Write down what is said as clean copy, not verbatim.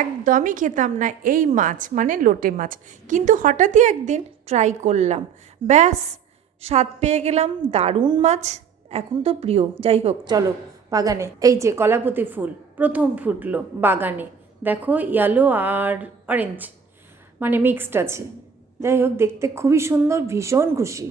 একদমই খেতাম না এই মাছ, মানে লোটে মাছ, কিন্তু হঠাৎই একদিন ট্রাই করলাম, ব্যাস স্বাদ পেয়ে গেলাম। দারুণ মাছ, এখন তো প্রিয়। যাই হোক, চলো বাগানে। এই যে কলাপতি ফুল প্রথম ফুটলো বাগানে, দেখো ইয়েলো আর অরেঞ্জ, মানে মিক্সড আছে। যাই হোক, দেখতে খুবই সুন্দর, ভীষণ খুশি।